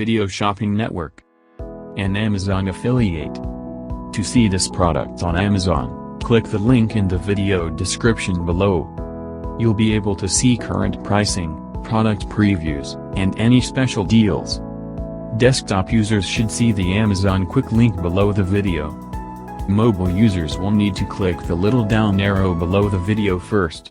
video shopping network. An Amazon affiliate. To see this product on Amazon, click the link in the video description below. You'll be able to see current pricing, product previews, and any special deals. Desktop users should see the Amazon quick link below the video. Mobile users will need to click the little down arrow below the video first.